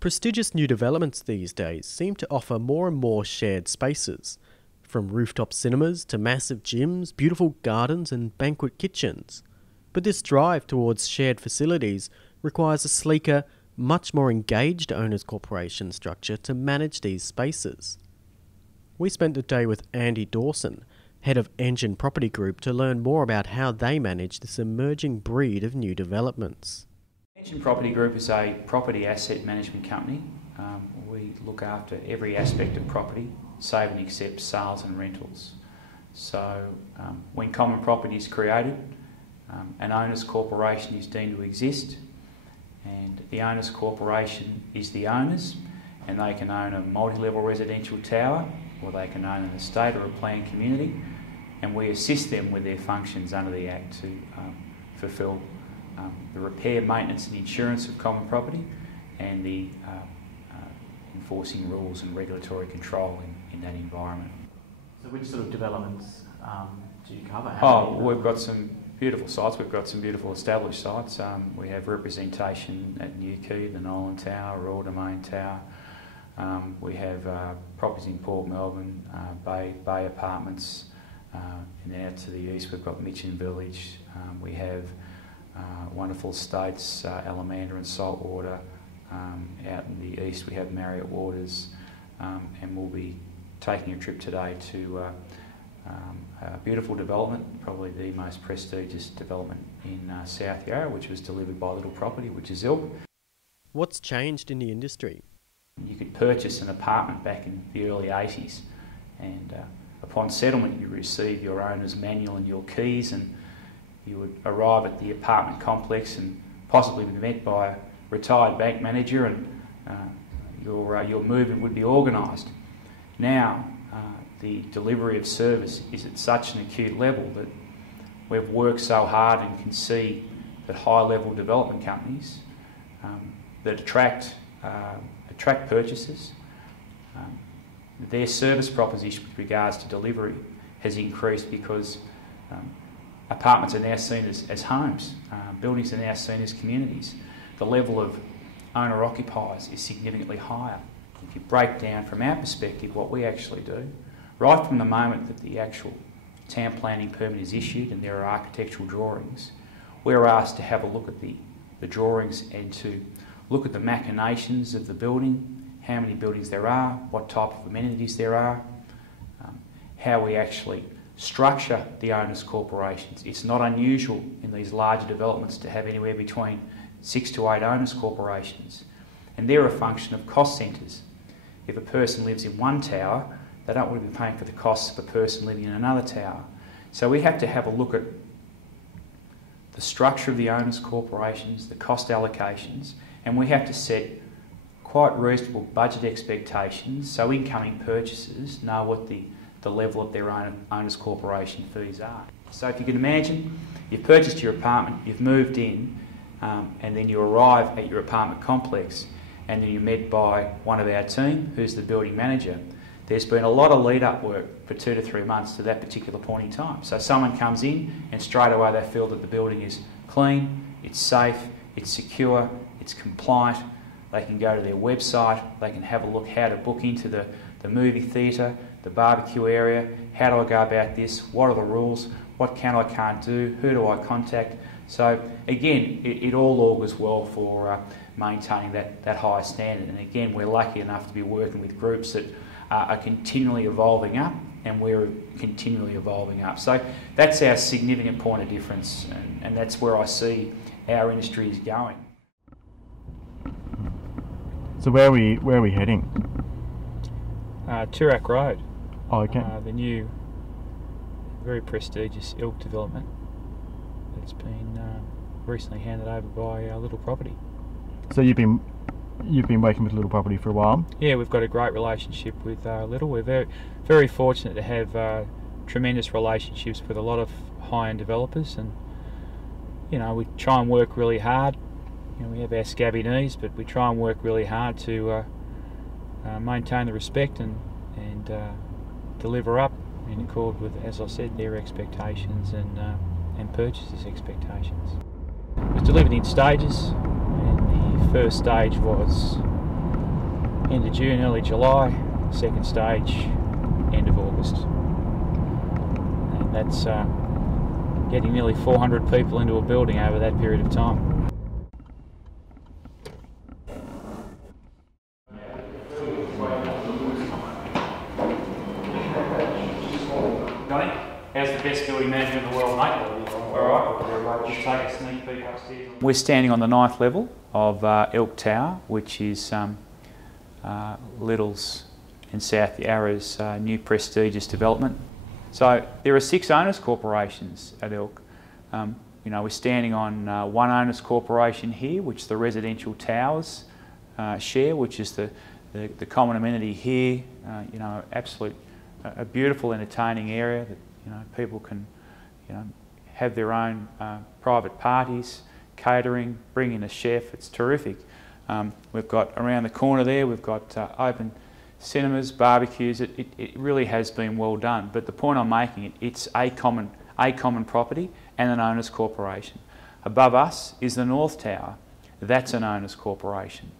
Prestigious new developments these days seem to offer more and more shared spaces, from rooftop cinemas to massive gyms, beautiful gardens and banquet kitchens. But this drive towards shared facilities requires a sleeker, much more engaged owners' corporation structure to manage these spaces. We spent the day with Andy Dawson, head of Engine Property Group, to learn more about how they manage this emerging breed of new developments. Andy Property Group is a property asset management company. We look after every aspect of property, save and except sales and rentals. So when common property is created, an owners corporation is deemed to exist, and the owners corporation is the owners, and they can own a multi-level residential tower, or they can own an estate or a planned community, and we assist them with their functions under the Act to fulfil the repair, maintenance and insurance of common property, and the enforcing rules and regulatory control in that environment. So which sort of developments do you cover? We've got some beautiful sites. We've got some beautiful established sites. We have representation at Newquay, the Nolan Tower, Royal Domain Tower. We have properties in Port Melbourne, Bay Apartments, and then out to the east we've got Mitchin Village. We have wonderful estates, Alamander and Saltwater. Out in the east we have Marriott Waters, and we'll be taking a trip today to a beautiful development, probably the most prestigious development in South Yarra, which was delivered by Little Property, which is Ilk. What's changed in the industry? You could purchase an apartment back in the early 80s, and upon settlement you receive your owner's manual and your keys, and you would arrive at the apartment complex and possibly be met by a retired bank manager, and your movement would be organised. Now the delivery of service is at such an acute level that we've worked so hard and can see that high-level development companies that attract purchasers, their service proposition with regards to delivery has increased because apartments are now seen as homes, buildings are now seen as communities. The level of owner-occupiers is significantly higher. If you break down from our perspective what we actually do, right from the moment that the actual town planning permit is issued and there are architectural drawings, we're asked to have a look at the drawings and to look at the machinations of the building, how many buildings there are, what type of amenities there are, how we actually structure the owners' corporations. It's not unusual in these larger developments to have anywhere between 6 to 8 owners' corporations, and they're a function of cost centres. If a person lives in one tower, they don't want to be paying for the costs of a person living in another tower. So we have to have a look at the structure of the owners' corporations, the cost allocations, and we have to set quite reasonable budget expectations so incoming purchasers know what the level of their owners' corporation fees are. So if you can imagine, you've purchased your apartment, you've moved in, and then you arrive at your apartment complex, and then you're met by one of our team, who's the building manager. There's been a lot of lead-up work for 2 to 3 months to that particular point in time. So someone comes in and straight away they feel that the building is clean, it's safe, it's secure, it's compliant. They can go to their website, they can have a look how to book into the movie theatre, the barbecue area, how do I go about this, what are the rules, what can't do, who do I contact. So again, it all augurs well for maintaining that high standard. And again, we're lucky enough to be working with groups that are continually evolving up, and we're continually evolving up. So that's our significant point of difference, and that's where I see our industry is going. So where are we heading? Toorak Road. Oh, okay. The new, very prestigious Ilk development that's been recently handed over by Little Property. So you've been working with Little Property for a while? Yeah, we've got a great relationship with Little. We're very, very fortunate to have tremendous relationships with a lot of high-end developers, and we try and work really hard. We have our scabby knees, but we try and work really hard to maintain the respect and deliver up in accord with, as I said, their expectations and purchasers' expectations. It was delivered in stages, and the first stage was end of June, early July. Second stage, end of August. And that's getting nearly 400 people into a building over that period of time. Johnny, how's the best building manager in the world, mate? Alright, just take a sneak peek upstairs. We're standing on the 9th level of Elk Tower, which is Little's and South Yarra's new prestigious development. So there are 6 owners corporations at Elk. We're standing on one owners corporation here, which the residential towers share, which is the common amenity here. A beautiful, entertaining area that people can have their own private parties, catering, bring in a chef. It's terrific. We've got around the corner there, we've got open cinemas, barbecues. It really has been well done. But the point I'm making, it's a common property and an owners corporation. Above us is the North Tower. That's an owners corporation.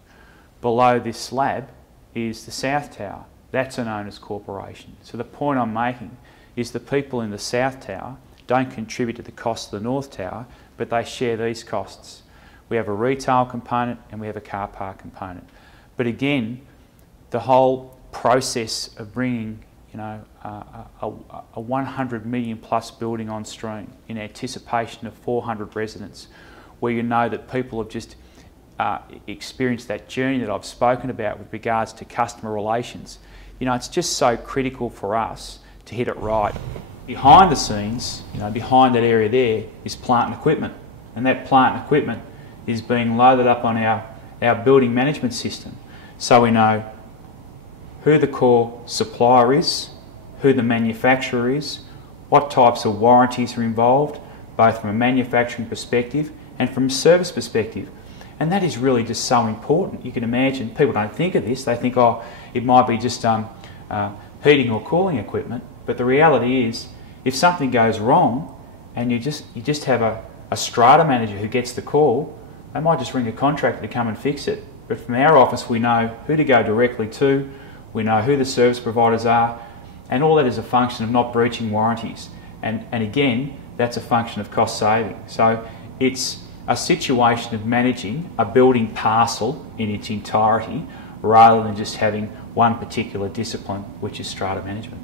Below this slab is the South Tower. That's an owners corporation. So the point I'm making is the people in the South Tower don't contribute to the cost of the North Tower, but they share these costs. We have a retail component and we have a car park component. But again, the whole process of bringing a 100 million plus building on stream in anticipation of 400 residents, where you know that people have just experienced that journey that I've spoken about with regards to customer relations. It's just so critical for us to hit it right. Behind the scenes, behind that area there is plant and equipment, and that plant and equipment is being loaded up on our building management system, so we know who the core supplier is, who the manufacturer is, what types of warranties are involved, both from a manufacturing perspective and from a service perspective. And that is really just so important. You can imagine, people don't think of this, they think, oh, it might be just heating or cooling equipment, but the reality is, if something goes wrong and you just have a strata manager who gets the call, they might just ring a contractor to come and fix it. But from our office we know who to go directly to, we know who the service providers are, and all that is a function of not breaching warranties. And again, that's a function of cost saving. So it's a situation of managing a building parcel in its entirety rather than just having one particular discipline, which is strata management.